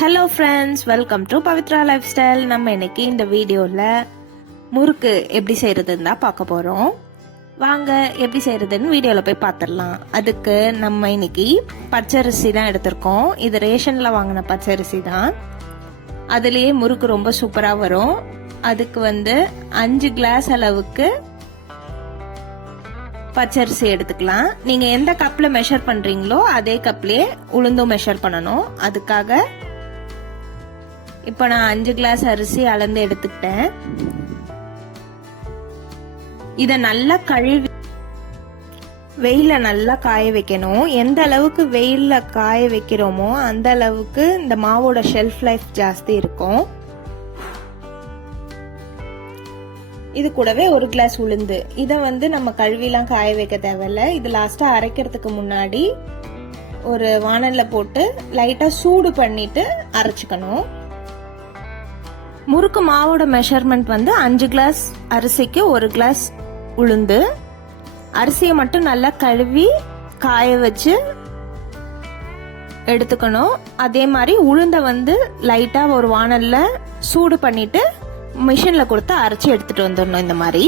Hello friends, welcome to Pavithra life style. நம்ம இன்னைக்கு இந்த வீடியோவில் முறுக்கு எப்படி செய்கிறதுன்னு தான் பார்க்க போகிறோம். வாங்க எப்படி செய்கிறதுன்னு வீடியோவில் போய் பார்த்துடலாம். அதுக்கு நம்ம இன்னைக்கு பச்சரிசி தான் எடுத்திருக்கோம். இது ரேஷனில் வாங்கின பச்சரிசி தான். அதுலேயே முறுக்கு ரொம்ப சூப்பராக வரும். அதுக்கு 5 கிளாஸ் அளவுக்கு பச்சரிசி எடுத்துக்கலாம். நீங்கள் எந்த கப்பில் மெஷர் பண்ணுறீங்களோ அதே கப்லேயே உளுந்தும் மெஷர் பண்ணணும். அதுக்காக இப்போ நான் 5 கிளாஸ் அரிசி அளந்து எடுத்துக்கிட்டேன். இதை நல்லா கழுவி வெயில நல்லா காய வைக்கணும். எந்த அளவுக்கு வெயில்ல காய வைக்கிறோமோ அந்த அளவுக்கு இந்த மாவோட ஷெல்ஃப் லைஃப் ஜாஸ்தி இருக்கும். இது கூடவே 1 கிளாஸ் உளுந்து. இதை நம்ம கழுவிலாம் காய வைக்க தேவையில்ல. இது லாஸ்டா அரைக்கிறதுக்கு முன்னாடி ஒரு வாணல்ல போட்டு லைட்டா சூடு பண்ணிட்டு அரைச்சுக்கணும். முறுக்கு மாவோட மெஷர்மெண்ட் 5 கிளாஸ் அரிசிக்கு 1 கிளாஸ் உளுந்து. அரிசியை மட்டும் நல்லா கழுவி காய வச்சு எடுத்துக்கணும். அதே மாதிரி உளுந்த லைட்டா ஒரு வாணல்ல சூடு பண்ணிட்டு மிஷின்ல கொடுத்து அரைச்சி எடுத்துட்டு வந்துடணும். இந்த மாதிரி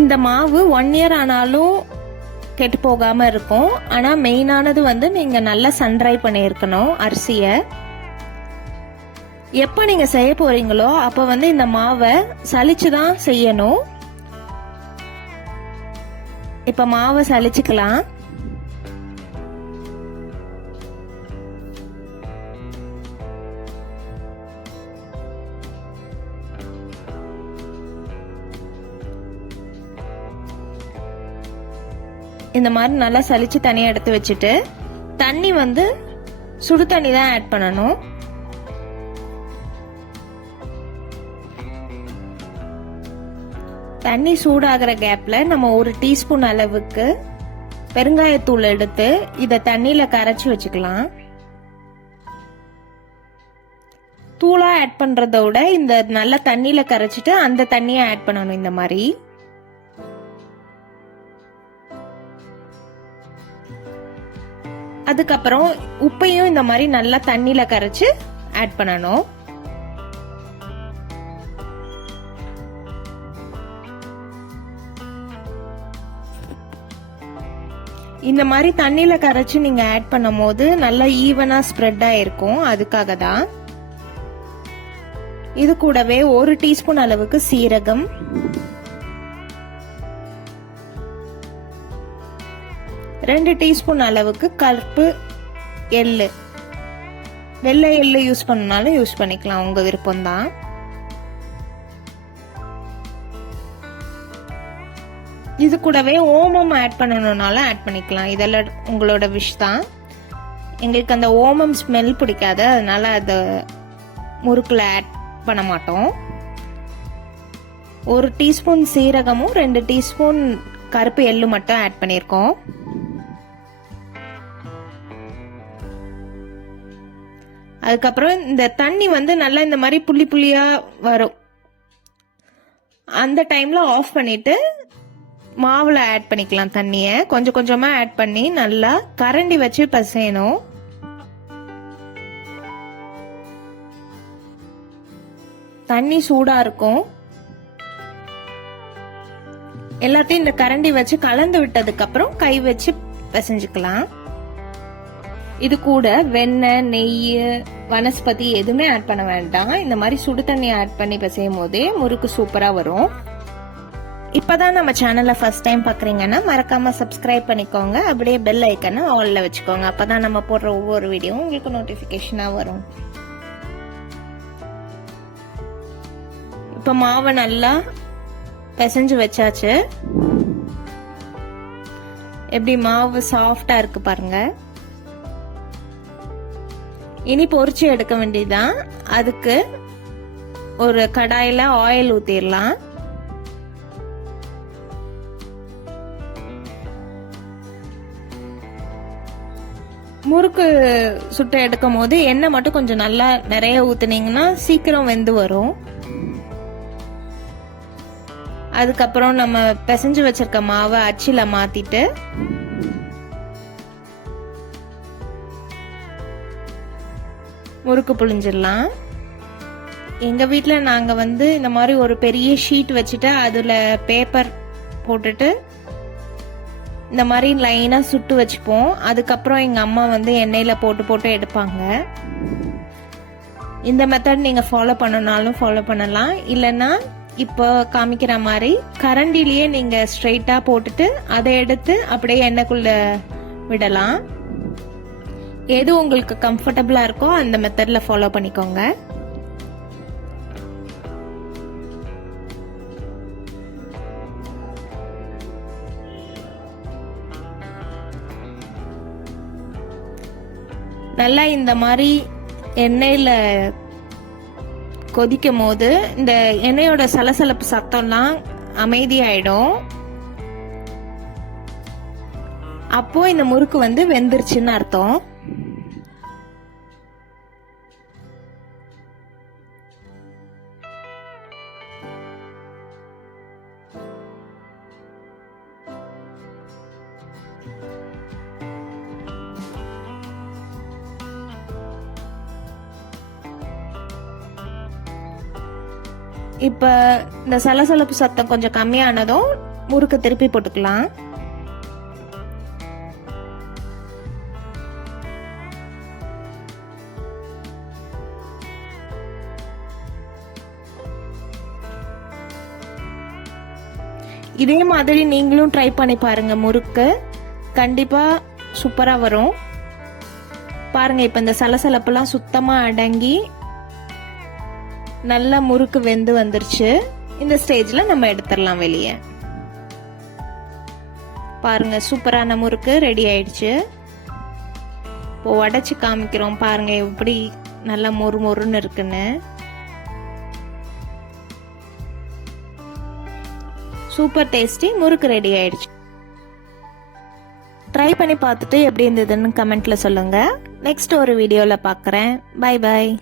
இந்த மாவு 1 இயர் ஆனாலும் கெட்டு போகாம இருக்கும். ஆனா மெயினானது நீங்க நல்லா சன்ட்ரை பண்ணியிருக்கணும் அரிசிய. எப்ப நீங்க செய்ய போறீங்களோ அப்ப இந்த மாவை சலிச்சுதான் செய்யணும். இப்ப மாவை சலிச்சுக்கலாம். இந்த மாதிரி நல்லா சலிச்சு தனியா எடுத்து வச்சுட்டு தண்ணி சுடு தண்ணி தான் ஆட் பண்ணணும். தண்ணி சூடாகிற கேப்ல நம்ம 1 டீஸ்பூன் அளவுக்கு பெருங்காயத்தூள் எடுத்து இத தண்ணியில கரைச்சி வச்சுக்கலாம். தூளா ஆட் பண்றத விட இந்த நல்ல தண்ணியில கரைச்சிட்டு அந்த தண்ணியை ஆட் பண்ணணும். இந்த மாதிரி அதுக்கப்புறம் உப்பையும் இந்த மாதிரி நல்லா தண்ணியில கரைச்சு ஆட் பண்ணணும். இந்த மாதிரி தண்ணியில கரைச்சு நீங்க ஆட் பண்ணும் போது நல்லா ஈவனா ஸ்ப்ரெட் ஆயிருக்கும். அதுக்காக தான். இது கூடவே 1 டீஸ்பூன் அளவுக்கு சீரகம், 2 டீஸ்பூன் அளவுக்கு கருப்பு எள்ளு. வெள்ளை எள்ளு யூஸ் பண்ணாலும் யூஸ் பண்ணிக்கலாம், உங்க விருப்பம் தான். இது கூடவே ஓமம் ஆட் பண்ணணும்னாலும் ஆட் பண்ணிக்கலாம். இதெல்லாம் உங்களோட விஷ் தான். எங்களுக்கு அந்த ஓமம் ஸ்மெல் பிடிக்காது, அதனால அதை முறுக்குல ஆட் பண்ண மாட்டோம். 1 டீஸ்பூன் சீரகமும் 2 டீஸ்பூன் கருப்பு எள்ளு மட்டும் ஆட் பண்ணியிருக்கோம். அதுக்கப்புறம் இந்த தண்ணி நல்லா இந்த மாதிரி புள்ளி புள்ளியா வரும். அந்த டைம்ல ஆஃப் பண்ணிட்டு மாவுல ஆட் பண்ணிக்கலாம். தண்ணிய கொஞ்சம் கொஞ்சமா ஆட் பண்ணி நல்லா கரண்டி வச்சு பசையணும். தண்ணி சூடா இருக்கும். எல்லாத்தையும் இந்த கரண்டி வச்சு கலந்து விட்டதுக்கு அப்புறம் கை வச்சு பிசைஞ்சுக்கலாம். இது கூட வெண்ணெய், நெய், வனஸ்பதி எதுவுமே ஆட் பண்ண வேண்டாம். இந்த மாதிரி சுடு தண்ணி ஆட் பண்ணி பிசையும் போதே முறுக்கு சூப்பரா வரும். இப்பதான் நம்ம சேனலை ஃபர்ஸ்ட் டைம் பாக்குறீங்கன்னா மறக்காம சப்ஸ்கிரைப் பண்ணிக்கோங்க. அப்படியே பெல் ஐக்கனை ஆல்ல வச்சுக்கோங்க. அப்பதான் நம்ம போடுற ஒவ்வொரு வீடியோவும் உங்களுக்கு நோட்டிபிகேஷனா வரும். இப்ப மாவை நல்லா பிசைஞ்சு வச்சாச்சு. எப்படி மாவு சாஃப்டா இருக்கு பாருங்க. இனி பொரிச்சு எடுக்க வேண்டியதுதான். அதுக்கு ஒரு கடாயில ஆயில் ஊத்திடலாம். முறுக்கு சுட்ட எடுக்கும் போது எண்ணெய் மட்டும் கொஞ்சம் நல்லா நிறைய ஊத்துனீங்கன்னா சீக்கிரம் வெந்து வரும். அதுக்கப்புறம் நம்ம பிசைஞ்சு வச்சிருக்க மாவை அச்சில மாத்திட்டு முறுக்கு புழிஞ்சிடலாம். எங்கள் வீட்டில் நாங்கள் வந்து இந்த மாதிரி ஒரு பெரிய ஷீட் வச்சுட்டு அதில் பேப்பர் போட்டுட்டு இந்த மாதிரி லைனாக சுட்டு வச்சுப்போம். அதுக்கப்புறம் எங்கள் அம்மா வந்து எண்ணெயில் போட்டு எடுப்பாங்க. இந்த மெத்தட் நீங்கள் ஃபாலோ பண்ணனாலும் ஃபாலோ பண்ணலாம். இல்லைன்னா இப்போ காமிக்கிற மாதிரி கரண்டிலேயே நீங்கள் ஸ்ட்ரைட்டாக போட்டுட்டு அதை எடுத்து அப்படியே எண்ணெய்க்குள்ளே விடலாம். எது உங்களுக்கு கம்ஃபர்டபுளாக இருக்கோ அந்த மெத்தடில் ஃபாலோ பண்ணிக்கோங்க. நல்லா இந்த மாதிரி எண்ணெயில் கொதிக்கும் போது இந்த எண்ணெயோட சலசலப்பு சத்தம்லாம் அமைதியாயிடும். அப்போ இந்த முறுக்கு வந்து வெந்துருச்சுன்னு அர்த்தம். இப்போ இந்த சலசலப்பு சத்தம் கொஞ்சம் கம்மியானதும் முறுக்கு திருப்பி போட்டுக்கலாம். இதே மாதிரி நீங்களும் ட்ரை பண்ணி பாருங்க. முறுக்கு கண்டிப்பா சூப்பரா வரும். பாருங்க, இப்ப இந்த சலசலப்புலாம் சுத்தமா அடங்கி நல்லா முறுக்கு வெந்து வந்துருச்சு. இந்த ஸ்டேஜ்ல நம்ம எடுத்துடலாம் வெளியே. பாருங்க, சூப்பரான முறுக்கு ரெடி ஆயிடுச்சு. இப்போ உடைச்சு காமிக்கிறோம். பாருங்க எப்படி நல்லா மொறு மொறுன்னு இருக்குன்னு. சூப்பர் டேஸ்டி முறுக்கு ரெடி ஆயிடுச்சு. ட்ரை பண்ணி பார்த்துட்டு எப்படி இருந்ததுன்னு கமெண்ட்ல சொல்லுங்க. நெக்ஸ்ட் ஒரு வீடியோல பார்க்குறேன். Bye bye.